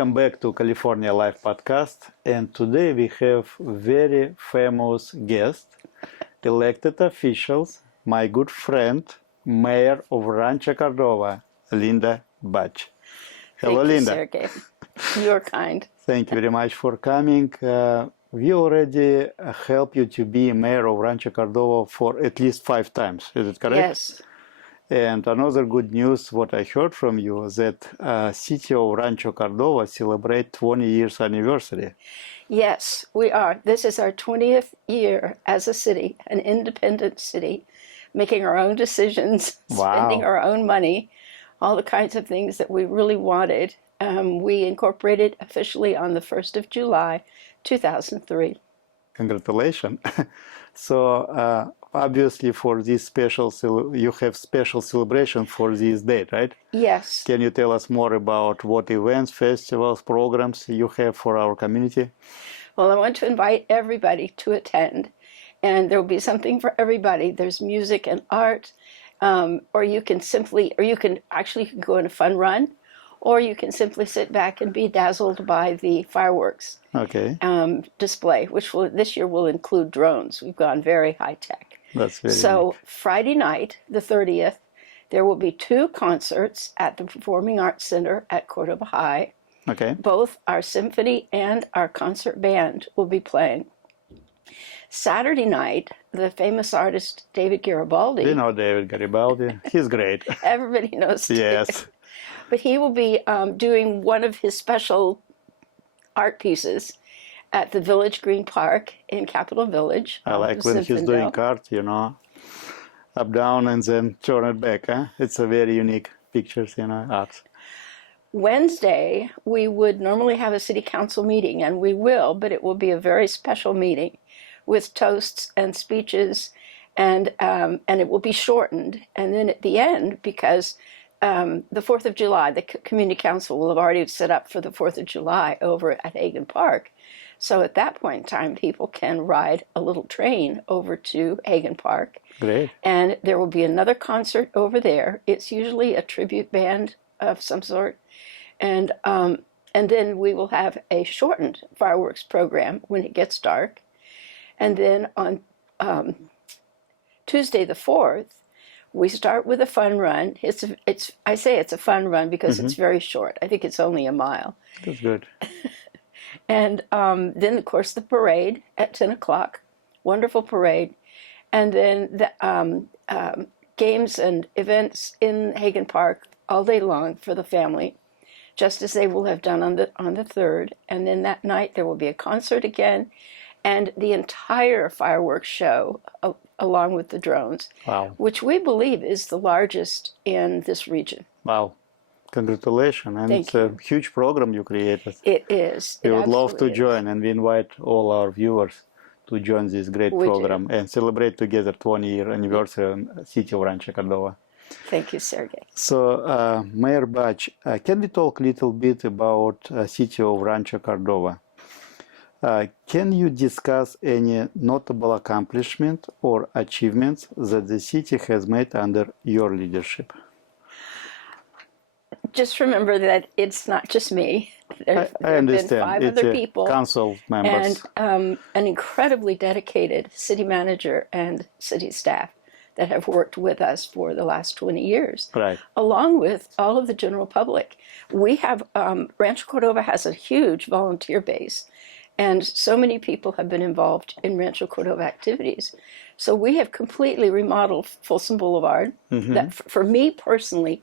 Welcome back to California Live Podcast. And today we have very famous guest, elected officials, my good friend, Mayor of Rancho Cordova, Linda Budge. Hello, Thank you, Linda. Sergey. You're kind. Thank you very much for coming. We already helped you to be mayor of Rancho Cordova for at least 5 times. Is it correct? Yes. And another good news, what I heard from you, that city of Rancho Cordova celebrate 20 years anniversary. Yes, we are. This is our 20th year as a city, an independent city, making our own decisions, spending our own money, all the kinds of things that we really wanted. We incorporated officially on the 1st of July, 2003. Congratulations. So obviously for this special, you have special celebration for this date, right? Yes. Can you tell us more about what events, festivals, programs you have for our community? Well, I want to invite everybody to attend, and there will be something for everybody. There's music and art, or you can actually go on a fun run, or you can simply sit back and be dazzled by the fireworks display, which this year will include drones. We've gone very high tech. That's very So unique. Friday night, the 30th, there will be 2 concerts at the Performing Arts Center at Cordova High. Okay. Both our symphony and our concert band will be playing. Saturday night, the famous artist David Garibaldi. You know David Garibaldi. He's great. Everybody knows David. Yes. But he will be doing one of his special art pieces at the Village Green Park in Capitol Village. I like when he's doing art, up, down, and then turn it back. It's a very unique pictures, art. Wednesday, we would normally have a city council meeting, and we will, but it will be a very special meeting with toasts and speeches, and it will be shortened. And then at the end, because the 4th of July, the Community Council will have already set up for the 4th of July over at Hagen Park. So at that point in time, people can ride a little train over to Hagen Park. Great. And there will be another concert over there. It's usually a tribute band of some sort. And then we will have a shortened fireworks program when it gets dark. And then on Tuesday the 4th, we start with a fun run. I say it's a fun run because it's very short. I think it's only a mile. That's good. And then, of course, the parade at 10 o'clock. Wonderful parade. And then the games and events in Hagen Park all day long for the family, just as they will have done on the 3rd. And then that night there will be a concert again, and the entire fireworks show along with the drones, which we believe is the largest in this region. Wow. Congratulations. And Thank it's a huge program you created. It is. We would love to join, and we invite all our viewers to join this great program and celebrate together 20-year anniversary in City of Rancho Cordova. Thank you, Sergey. So, Mayor Budge, can we talk a little bit about City of Rancho Cordova? Can you discuss any notable accomplishment or achievements that the city has made under your leadership? Just remember that it's not just me. There have been 5 it's other people, council members, and an incredibly dedicated city manager and city staff that have worked with us for the last 20 years, along with all of the general public. We have Rancho Cordova has a huge volunteer base, and so many people have been involved in Rancho Cordova activities. So we have completely remodeled Folsom Boulevard. That, for me personally,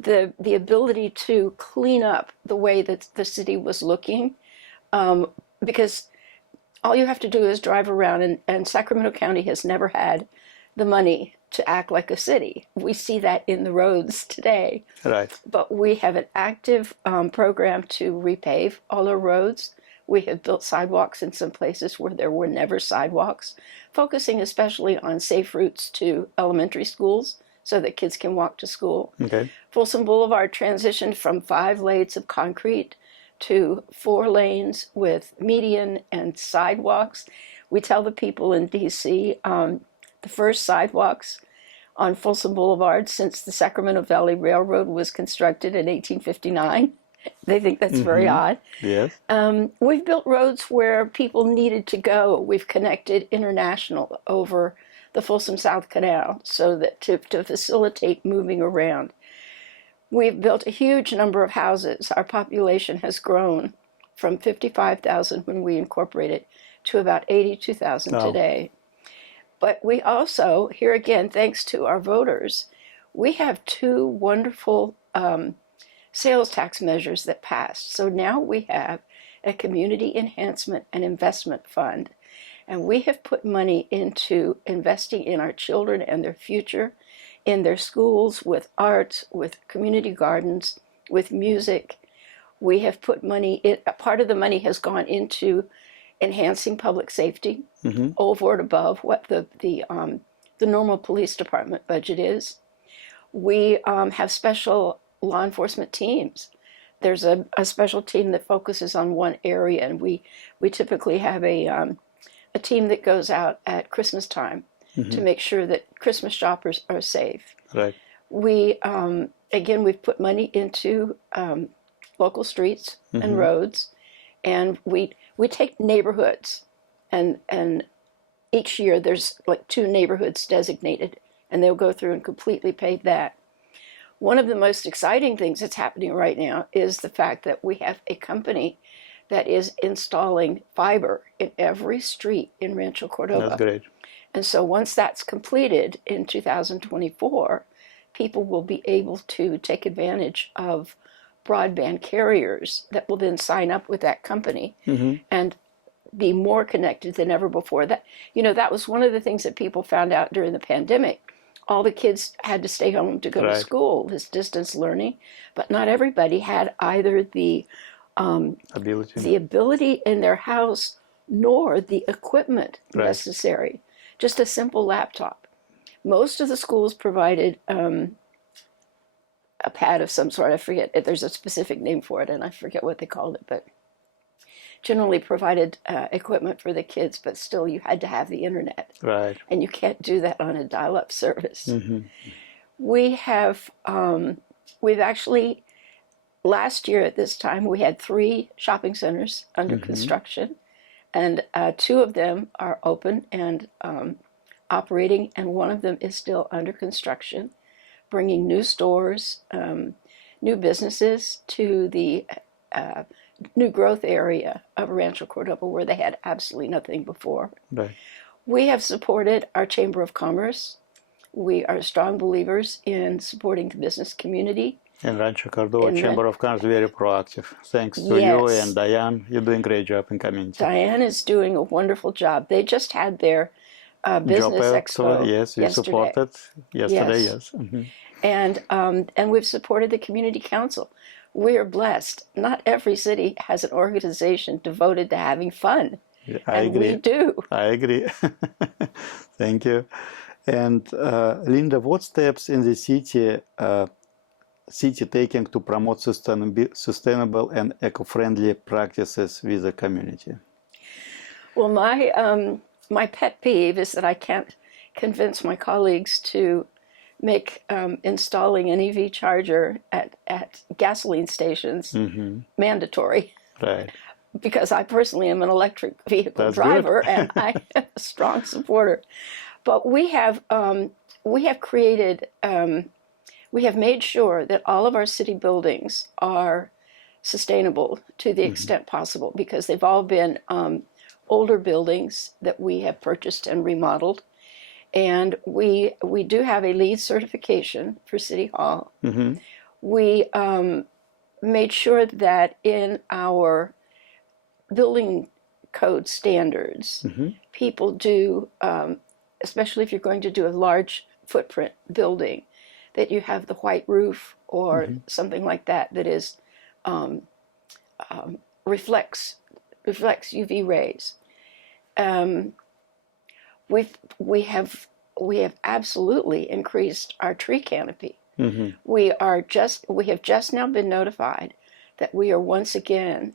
the ability to clean up the way that the city was looking, because all you have to do is drive around, and Sacramento County has never had the money to act like a city. We see that in the roads today. But we have an active program to repave all our roads. We have built sidewalks in some places where there were never sidewalks, focusing especially on safe routes to elementary schools so that kids can walk to school. Folsom Boulevard transitioned from 5 lanes of concrete to 4 lanes with median and sidewalks. We tell the people in D.C. The first sidewalks on Folsom Boulevard since the Sacramento Valley Railroad was constructed in 1859. They think that's very odd. Yes. We've built roads where people needed to go. We've connected international over the Folsom South Canal so that to facilitate moving around. We've built a huge number of houses. Our population has grown from 55,000 when we incorporated to about 82,000 today. But we also, here again, thanks to our voters, we have two wonderful sales tax measures that passed. So now we have a community enhancement and investment fund. And we have put money into investing in our children and their future, in their schools, with arts, with community gardens, with music. We have put money, part of the money has gone into enhancing public safety over and above what the normal police department budget is. We have special law enforcement teams. There's a special team that focuses on one area, and we typically have a team that goes out at Christmas time to make sure that Christmas shoppers are safe. Right. We again, we've put money into local streets and roads, and we take neighborhoods, and each year there's like 2 neighborhoods designated, and they'll go through and completely pave that. One of the most exciting things that's happening right now is the fact that we have a company that is installing fiber in every street in Rancho Cordova. That's great. And so once that's completed in 2024, people will be able to take advantage of broadband carriers that will then sign up with that company and be more connected than ever before. That, that was one of the things that people found out during the pandemic. All the kids had to stay home to go to school, this distance learning, but not everybody had either the ability in their house nor the equipment necessary. Just a simple laptop. Most of the schools provided a pad of some sort. I forget, there's a specific name for it, and I forget what they called it, but generally provided equipment for the kids, but still you had to have the internet. Right. And you can't do that on a dial-up service. We have, we've actually, last year at this time, we had 3 shopping centers under construction, and 2 of them are open and operating, and one of them is still under construction, bringing new stores, new businesses to the new growth area of Rancho Cordova, where they had absolutely nothing before. Right. We have supported our Chamber of Commerce. We are strong believers in supporting the business community. And Rancho Cordova Chamber of Commerce very proactive. Thanks to you and Diane. You're doing a great job in community. Diane is doing a wonderful job. They just had their business expo yesterday. You supported yesterday, yes. And we've supported the community council. We are blessed. Not every city has an organization devoted to having fun. Yeah, I agree. We do. I agree. Thank you. And Linda, what steps in the city taking to promote sustainable and eco-friendly practices with the community? Well, my pet peeve is that I can't convince my colleagues to make installing an EV charger at gasoline stations mandatory. Right. Because I personally am an electric vehicle driver and I am a strong supporter. But we have created, we have made sure that all of our city buildings are sustainable to the extent possible, because they've all been older buildings that we have purchased and remodeled. And we do have a LEED certification for City Hall. We made sure that in our building code standards, people do, especially if you're going to do a large footprint building, that you have the white roof or something like that that is reflects UV rays. We have absolutely increased our tree canopy. We have just now been notified that we are once again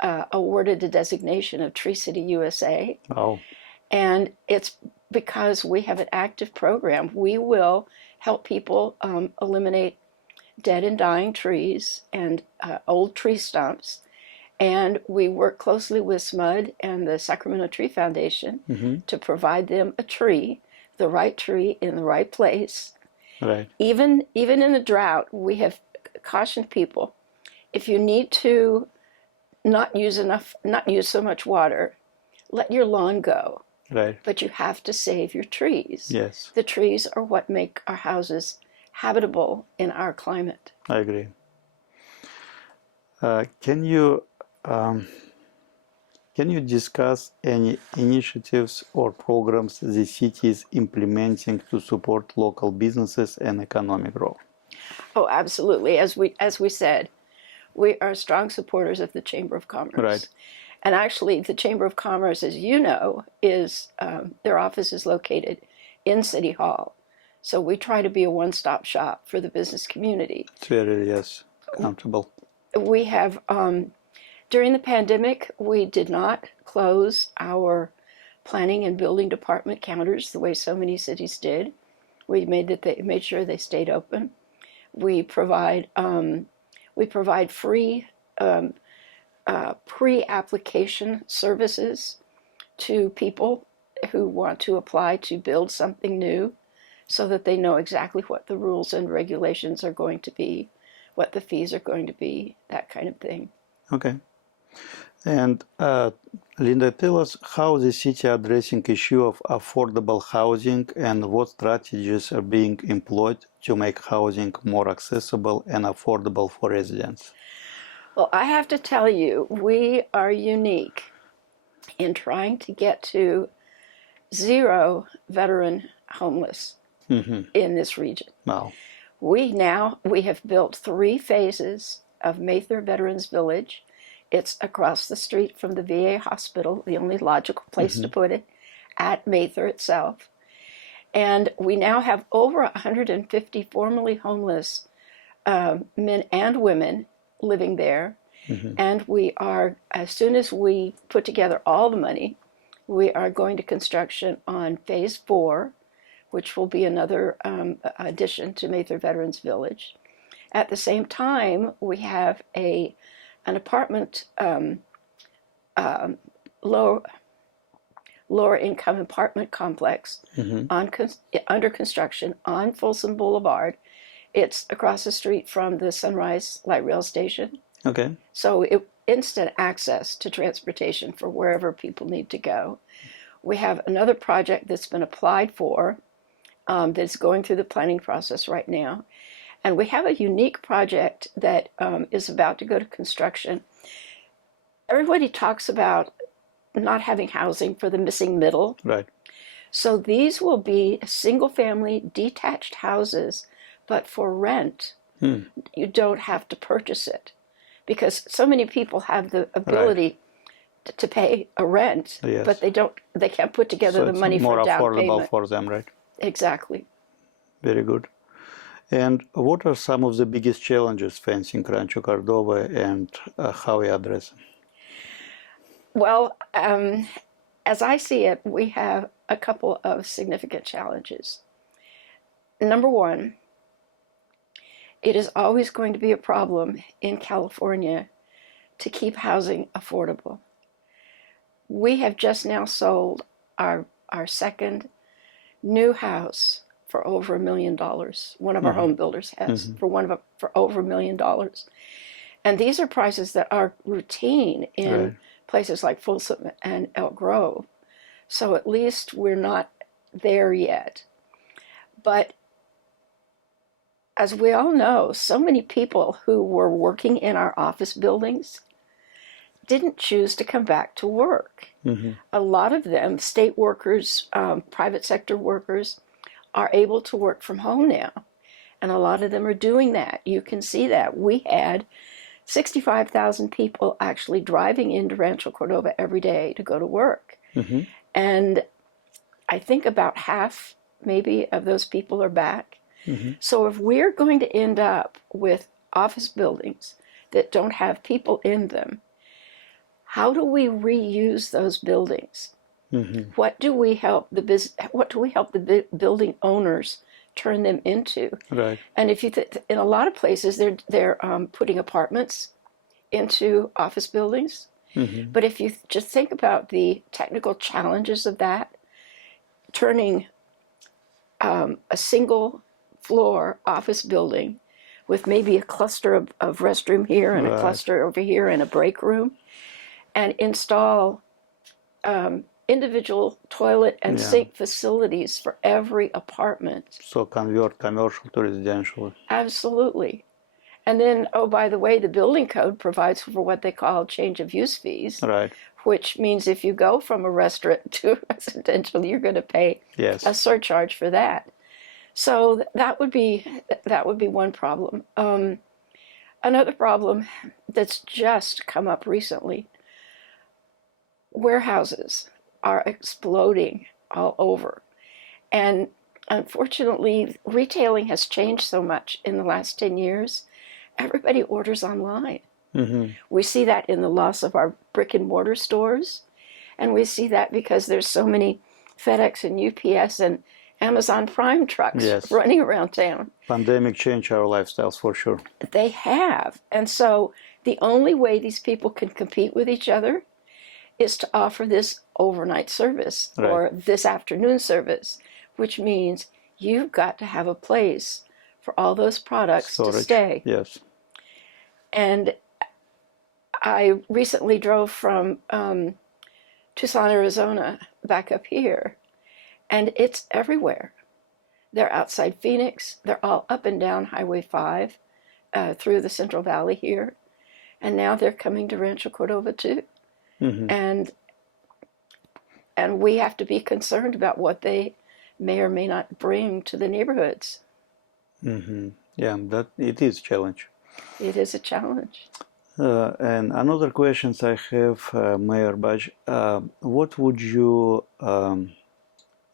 awarded the designation of Tree City USA. Oh. And it's because we have an active program. We will help people eliminate dead and dying trees and old tree stumps. And we work closely with SMUD and the Sacramento Tree Foundation to provide them a tree, the right tree in the right place. Right. Even in the drought, we have cautioned people, if you need to not use so much water, let your lawn go. Right. But you have to save your trees. Yes. The trees are what make our houses habitable in our climate. I agree. Can you discuss any initiatives or programs the city is implementing to support local businesses and economic growth? Oh, absolutely. As we said, we are strong supporters of the Chamber of Commerce. Right. And actually, the Chamber of Commerce, as you know, is their office is located in City Hall. So we try to be a one-stop shop for the business community. It's very, yes, comfortable. We have, during the pandemic, we did not close our planning and building department counters the way so many cities did. We made sure they stayed open. We provide free pre-application services to people who want to apply to build something new, so that they know exactly what the rules and regulations are going to be, what the fees are going to be, that kind of thing. Okay. And Linda, tell us how the city addressing issue of affordable housing and what strategies are being employed to make housing more accessible and affordable for residents. Well, I have to tell you, we are unique in trying to get to zero veteran homeless in this region. Wow. We have built 3 phases of Mather Veterans Village. It's across the street from the VA hospital, the only logical place to put it, at Mather itself. And we now have over 150 formerly homeless men and women living there. And we are, as soon as we put together all the money, we are going to construction on phase 4, which will be another addition to Mather Veterans Village. At the same time, we have an apartment, lower income apartment complex under construction on Folsom Boulevard. It's across the street from the Sunrise Light Rail Station. Okay. So instant access to transportation for wherever people need to go. We have another project that's been applied for that's going through the planning process right now. And we have a unique project that is about to go to construction. Everybody talks about not having housing for the missing middle. Right. So these will be single-family detached houses, but for rent. You don't have to purchase it, because so many people have the ability to pay a rent, but they can't put together the money for down payment. More affordable for them, right? Exactly. Very good. And what are some of the biggest challenges facing Rancho Cordova, and how we address them? Well, as I see it, we have a couple of significant challenges. Number one, it is always going to be a problem in California to keep housing affordable. We have just now sold our second new house for over $1 million. One of our home builders has for over $1 million. And these are prices that are routine in places like Folsom and Elk Grove. So at least we're not there yet. But as we all know, so many people who were working in our office buildings didn't choose to come back to work. A lot of them, state workers, private sector workers, are able to work from home now. And a lot of them are doing that. You can see that. We had 65,000 people actually driving into Rancho Cordova every day to go to work. And I think about half, maybe, of those people are back. So if we're going to end up with office buildings that don't have people in them, how do we reuse those buildings? What do we help the building owners turn them into. Right. And if you in a lot of places, they're putting apartments into office buildings. Mm-hmm. But if you just think about the technical challenges of that, turning a single floor office building with maybe a cluster of restroom here and a cluster over here and a break room, and install individual toilet and sink facilities for every apartment. So convert commercial to residential. Absolutely. And then, oh, by the way, the building code provides for what they call change of use fees, right? Which means if you go from a restaurant to a residential, you're going to pay a surcharge for that. So that would be one problem. Another problem that's just come up recently: warehouses are exploding all over, and unfortunately, retailing has changed so much in the last 10 years. Everybody orders online. Mm-hmm. We see that in the loss of our brick and mortar stores, and we see that because there's so many FedEx and UPS and Amazon Prime trucks running around town. Pandemic changed our lifestyles for sure. They have. And so the only way these people can compete with each other is to offer this overnight service or this afternoon service, which means you've got to have a place for all those products to stay. Yes. And I recently drove from Tucson, Arizona, back up here, and it's everywhere. They're outside Phoenix. They're all up and down Highway 5 through the Central Valley here. And now they're coming to Rancho Cordova too. Mm-hmm. And we have to be concerned about what they may or may not bring to the neighborhoods. Mm-hmm. Yeah, that it is a challenge. It is a challenge. And another questions I have, Mayor Budge, what would you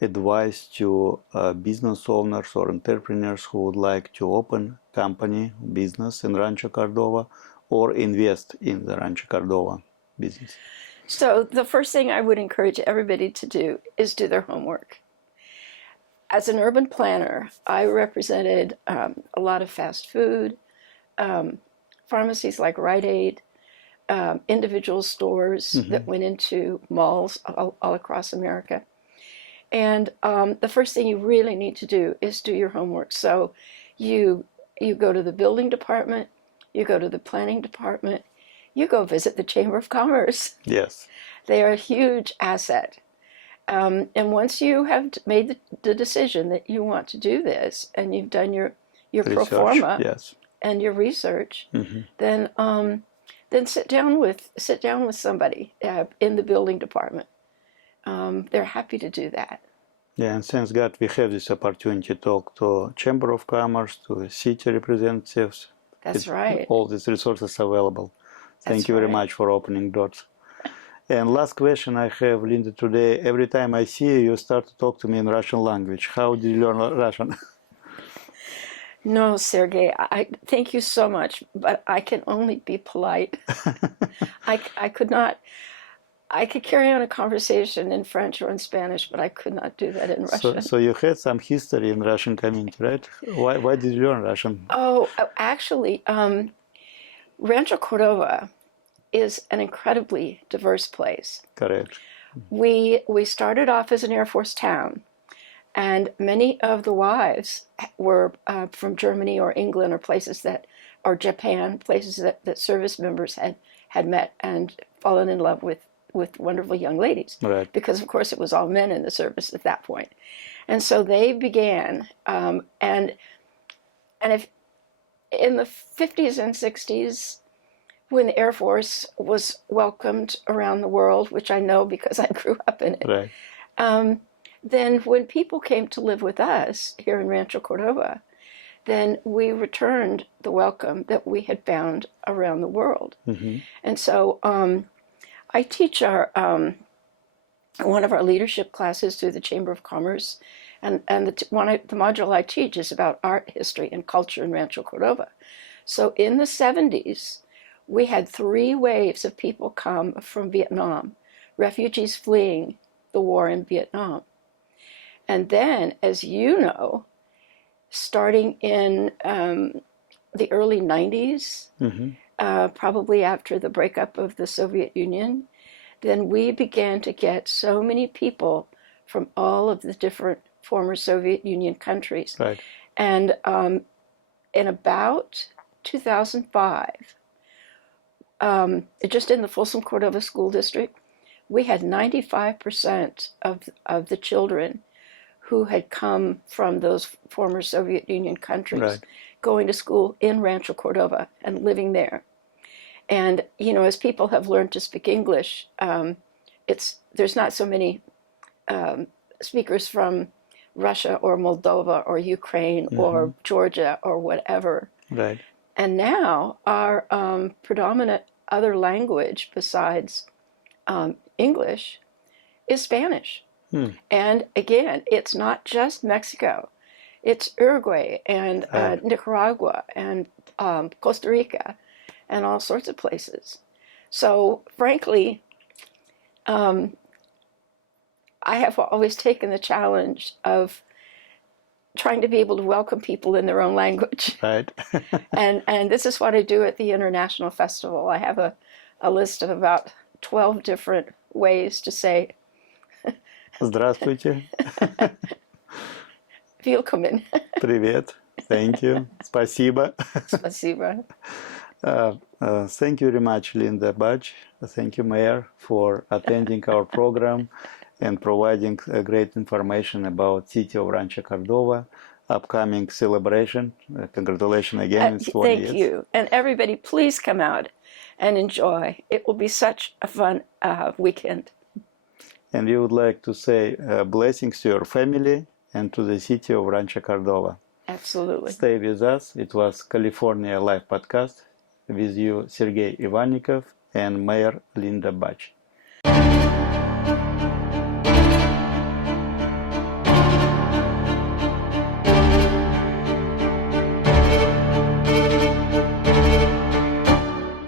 advise to business owners or entrepreneurs who would like to open company business in Rancho Cordova or invest in the Rancho Cordova business? So the first thing I would encourage everybody to do is do their homework. As an urban planner, I represented a lot of fast food, pharmacies like Rite Aid, individual stores that went into malls all across America. And the first thing you really need to do is do your homework. So you go to the building department, you go to the planning department, you go visit the Chamber of Commerce. Yes. They are a huge asset. And once you have made the decision that you want to do this, and you've done your pro forma and your research, then sit down with somebody in the building department. They're happy to do that. Yeah, and thanks God we have this opportunity to talk to Chamber of Commerce, to city representatives. That's right. All these resources available. Thank you very much for opening doors. And last question I have, Linda, today. Every time I see you, you start to talk to me in Russian language. How did you learn Russian? No, Sergey, I thank you so much, but I can only be polite. I could not. I could carry on a conversation in French or in Spanish, but I could not do that in Russian. So you had some history in Russian community, right? Why did you learn Russian? Oh, actually, Rancho Cordova is an incredibly diverse place. Correct. We started off as an Air Force town, and many of the wives were from Germany or England or Japan, places that service members had met and fallen in love with wonderful young ladies. Right. Because, of course, it was all men in the service at that point. And so they began, and if in the 50s and 60s, when the Air Force was welcomed around the world, which I know because I grew up in it, right. Then when people came to live with us here in Rancho Cordova, then we returned the welcome that we had found around the world. Mm-hmm. And so I teach one of our leadership classes through the Chamber of Commerce, and the module I teach is about art, history, and culture in Rancho Cordova. So in the 70s, we had 3 waves of people come from Vietnam, refugees fleeing the war in Vietnam. And then, as you know, starting in the early 90s, probably after the breakup of the Soviet Union, then we began to get so many people from all of the different former Soviet Union countries. Right. And in about 2005, just in the Folsom Cordova School District, we had 95% of the children who had come from those former Soviet Union countries going to school in Rancho Cordova and living there. And, you know, as people have learned to speak English, there's not so many speakers from Russia or Moldova or Ukraine or Georgia or whatever. Right. And now our predominant other language besides English is Spanish. And again, it's not just Mexico. It's Uruguay and Nicaragua and Costa Rica and all sorts of places. So frankly, I have always taken the challenge of trying to be able to welcome people in their own language. Right. and this is what I do at the International Festival. I have a list of about 12 different ways to say Здравствуйте. Willkommen. Привет. Thank you. Спасибо. Спасибо. Thank you very much, Linda Budge. Thank you, Mayor, for attending our program and providing great information about city of Rancho Cordova, upcoming celebration. Congratulations again. It's 20 years. Thank you. And everybody, please come out and enjoy. It will be such a fun weekend. And we would like to say blessings to your family and to the city of Rancho Cordova. Absolutely. Stay with us. It was California Live Podcast with you, Sergey Ivannikov and Mayor Linda Budge.